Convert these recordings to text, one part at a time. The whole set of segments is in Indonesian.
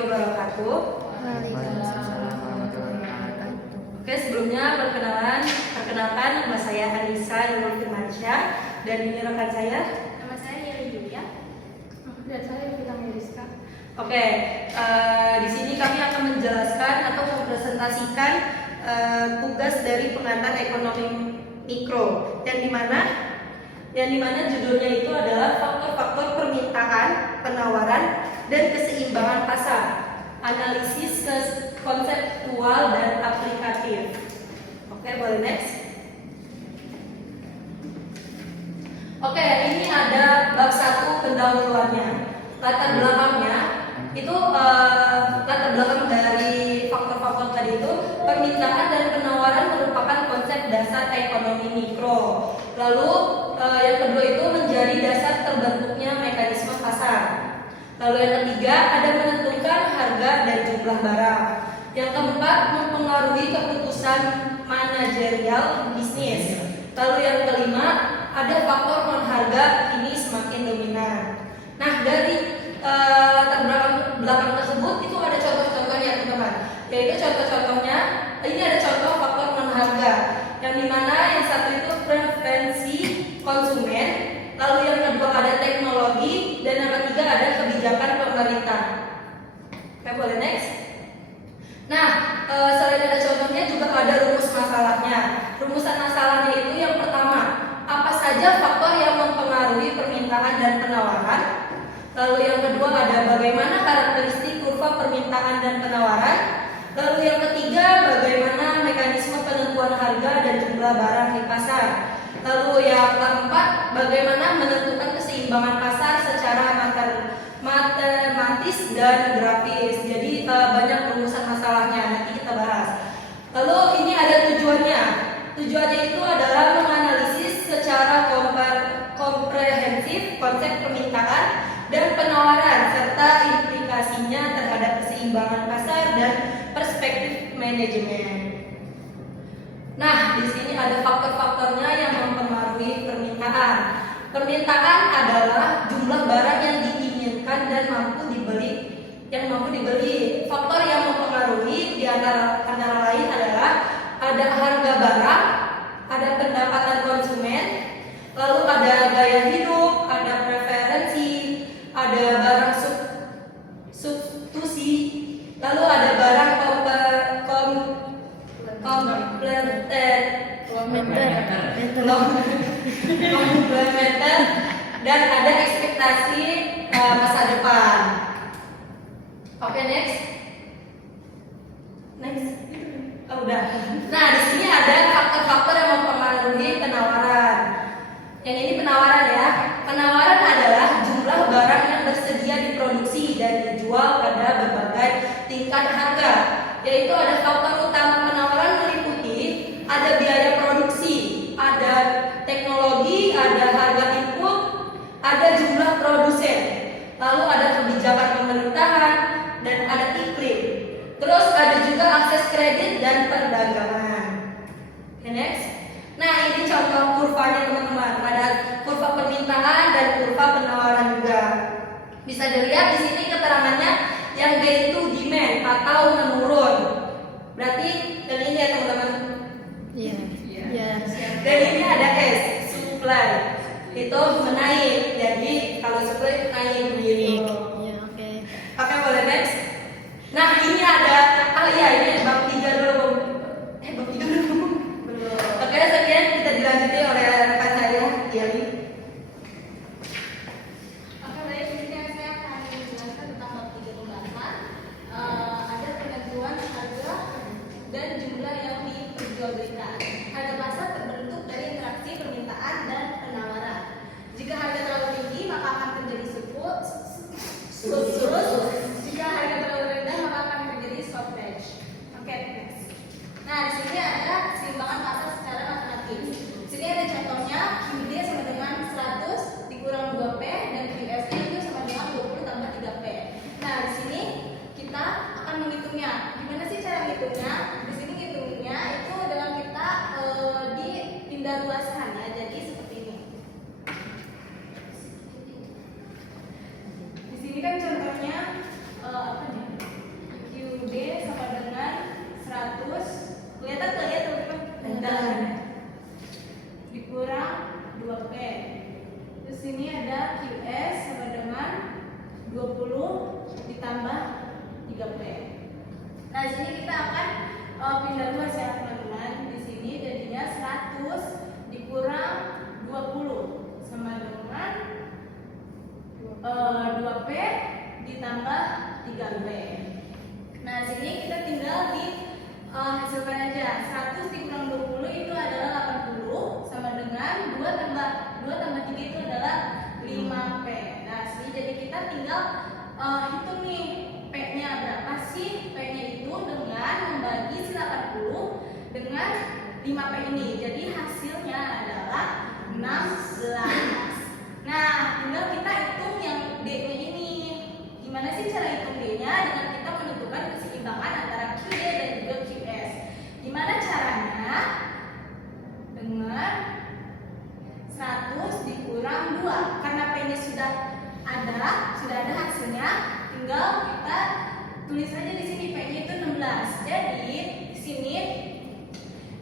wabarakatuh. Waalaikumsalam warahmatullahi wabarakatuh. Oke, sebelumnya perkenalkan nama saya Anissa Nurul Firmansyah dan ini rekan saya. Nama saya Yeli Julia. Dan saya Vita Meriska. Oke, di sini kami akan menjelaskan atau mempresentasikan tugas dari pengantar ekonomi mikro yang dimana judulnya itu adalah faktor-faktor permintaan, penawaran, dan keseimbangan pasar, analisis konseptual dan aplikatif. Oke, boleh next. Oke, ini ada bab 1 pendahuluannya. Latar belakangnya itu latar belakang dari faktor-faktor tadi itu permintaan dan penawaran merupakan konsep dasar ekonomi mikro. Lalu yang kedua itu menjadi dasar terbentuknya mekanisme pasar. Lalu yang ketiga ada menentukan harga dan jumlah barang. Yang keempat mempengaruhi keputusan manajerial bisnis. Lalu yang kelima ada faktor non harga ini semakin dominan. Nah, dari latar belakang tersebut itu ada contoh-contohnya teman-teman. Yaitu contoh-contohnya ini ada contoh faktor non harga yang dimana yang satu itu preferensi konsumen, lalu yang kedua ada teknologi, dan yang ketiga ada kebijakan pemerintah. Oke, boleh next. Nah, selain ada contohnya juga ada rumus masalahnya. Rumusan masalahnya itu yang pertama, apa saja faktor yang mempengaruhi permintaan dan penawaran. Lalu yang kedua ada bagaimana karakteristik kurva permintaan dan penawaran. Lalu yang ketiga bagaimana mekanisme penentuan harga dan jumlah barang di pasar. Lalu yang keempat bagaimana menentukan keseimbangan pasar secara matematis dan grafis. Jadi banyak rumusan masalahnya, nanti kita bahas. Lalu ini ada tujuannya. Tujuannya itu adalah menganalisis secara komprehensif konsep permintaan dan penawaran serta implikasinya terhadap keseimbangan pasar dan perspektif manajemen. Nah, di sini ada faktor-faktornya yang mempengaruhi permintaan. Permintaan adalah jumlah barang yang diinginkan dan mampu dibeli. Faktor yang mempengaruhi di antara lain adalah ada harga barang, ada pendapatan konsumen, lalu ada gaya hidup, ada preferensi, ada barang substitusi, lalu ada barang komplementer, dan ada ekspektasi masa depan. Oke, next. Oh, udah. Nah, di sini ada faktor-faktor yang mempengaruhi penawaran. Yang ini penawaran ya. Penawaran adalah jumlah barang yang bersedia diproduksi dan dijual pada berbagai tingkat harga. Yaitu ada faktor utama penawaran meliputi ada biaya produksi, ada teknologi, ada harga input, ada jumlah produsen, lalu ada kebijakan pemerintahan, dan ada iklim. Terus ada juga akses kredit dan perdagangan. Okay, next. Nah, ini contoh kurvanya teman-teman. Ada kurva permintaan dan kurva penawaran juga. Bisa dilihat di sini keterangannya yang D itu demand atau menurun. Berarti yang ini ya teman-teman. Iya. Dan ini ada S, supply. Itu menaik. Jadi kalau supply naik begini. Iya, oke. Oke, boleh next. Nah, ini ada ini bab 3 dulu. Bab 3 dulu. Oke, sekian kita dilanjuti oleh rekan saya, Yeli. Oke, baik. Di sini saya akan menjelaskan tentang bab 3 pembahasan. Ada penentuan harga dan jumlah yang diperjualbelikan. Harga pasar terbentuk dari interaksi permintaan dan penawaran. Jika harga terlalu tinggi, maka akan terjadi surplus. Jika harga terlalu rendah, maka akan terjadi shortage. Oke, next. Nah, di sini ada keseimbangan pasar secara matematis. Di sini ada contohnya, QD sama dengan 100 dikurang 2P dan QSP itu sama dengan 20 tambah 3P. Nah, di sini kita akan menghitungnya. Gimana sih cara menghitungnya? Di sini ngitungnya itu dengan kita dipindah luaskan ya. Jadi seperti ini. Di sini kan contohnya apa nih? Nah, di sini kita akan pindah luas ya teman-teman. Di sini jadinya 100 dikurang 20 sama dengan 2P ditambah 3P. Nah, sini kita tinggal di hasilkan aja. 100 dikurang 20 itu adalah 80 sama dengan 2 tambah 3 itu adalah 5P. Nah, sini jadi kita tinggal hitung nih P-nya berapa sih? P-nya itu dengan membagi si 80 dengan 5P ini. Jadi hasilnya adalah 16. Nah, tinggal kita hitung yang D-nya ini. Gimana sih cara hitung D-nya? Dengan kita menentukan keseimbangan antara QD dan juga QS. Gimana caranya? Dengan 100 dikurang 2. Karena P-nya sudah ada hasilnya, tinggal kita tulis saja di sini P-nya itu 16. Jadi di sini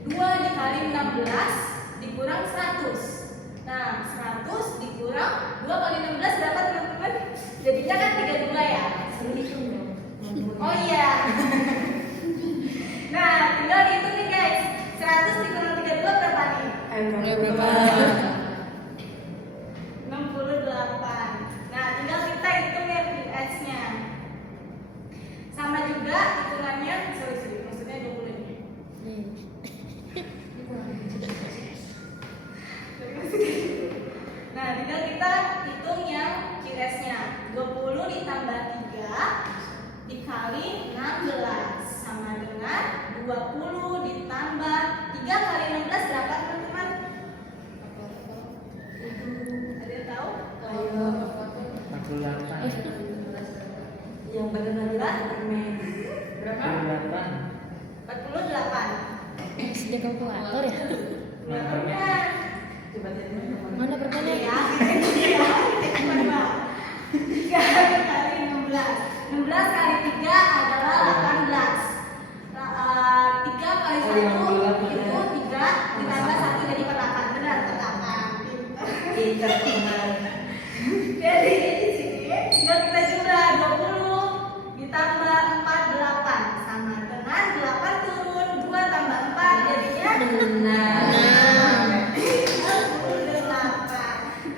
2 dikali 16 dikurang 100. Nah, 100 dikurang 2 kali 16 berapa teman-teman? Jadinya kan 32 ya. Oh iya. Nah, tinggal dihitung nih guys. 100 dikurang 32 berapa nih? Berapa? 68. Nah, tinggal kita hitung ya QS-nya. Sama juga hitungannya, maksudnya 20 ini. Nah, tinggal kita hitung yang QS-nya. 20 ditambah 3 dikali 16 sama dengan 20 ditambah 3 kali 16 berapa teman-teman? Ada yang tahu? Ayo. 48. Yang benar adalah Berapa? 48. Sudah kalkulator ya? Berapa? Coba lihat Mana bertanya? Ya, kita 3 kali 16. 16 kali 3 adalah 18. 3 kali 1 itu 3 ditambah 1 jadi 48. Benar, 48. Pintar teman. Jadi di sini tinggal kita jumlah 20 ditambah 48 sama dengan 8 turun 2 tambah 4 jadinya 68.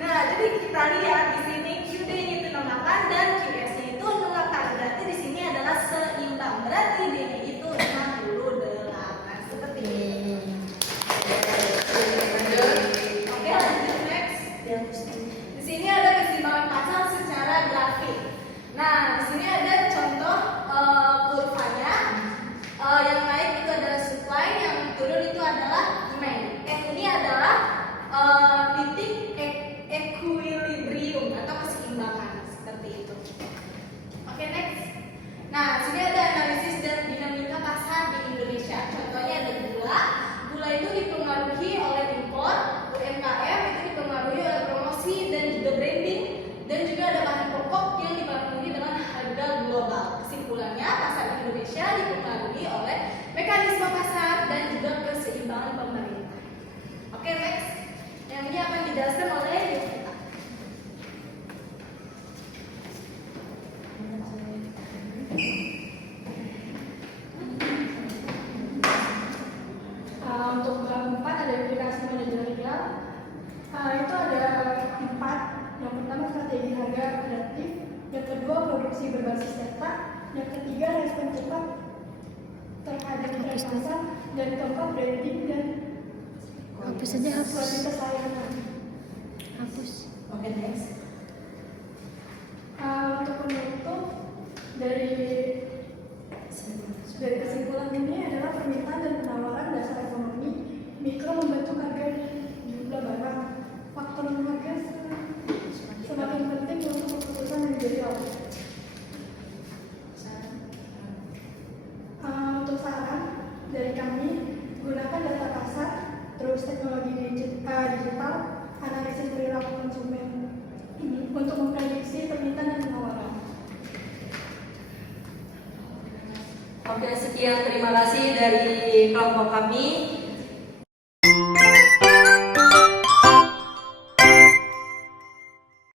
Nah, jadi kita lihat di sini QD-nya itu 68 dan QS-nya itu 68. Berarti di sini adalah seimbang. Berarti D-nya itu 68. Seperti ini. Oke, lanjut next. Di sini ada keseimbangan pasang secara grafik. Nah, di sini ada contoh kurvanya. Yang naik itu adalah supply, yang turun itu adalah demand. Ini adalah titik equilibrium atau keseimbangan seperti itu. Oke, next. Nah, di sini ada analisis dan dinamika pasar di Indonesia. Contohnya ada gula. Gula itu dipengaruhi oleh impor, UMKM itu dipengaruhi oleh promosi dan juga branding, dan juga ada bahan pokok yang dipengaruhi dengan harga global. Kesimpulannya, pasar Indonesia dipengaruhi oleh mekanisme pasar dan juga keseimbangan pemerintah. Oke, next. Yang ini akan dijelaskan oleh Yovita. Untuk bab 4 ada aplikasi manajerial. Itu ada 4. Yang pertama strategi harga adaptif, yang kedua produksi berbasis data, yang ketiga respon cepat terhadap tren pasar, dan keempat branding dan Hapus saja, hapus. kualitas layanan. Hapus. Oke, next. Untuk penutup dari kesimpulan ini adalah permintaan dan penawaran dasar ekonomi mikro membentuk harga jumlah barang. Faktor harga semakin penting untuk keputusan manajerial. Untuk saran dari kami, gunakan data pasar, terus teknologi digital, analisis perilaku konsumen ini untuk memprediksi permintaan dan penawaran. Oke, sekian terima kasih dari kelompok kami.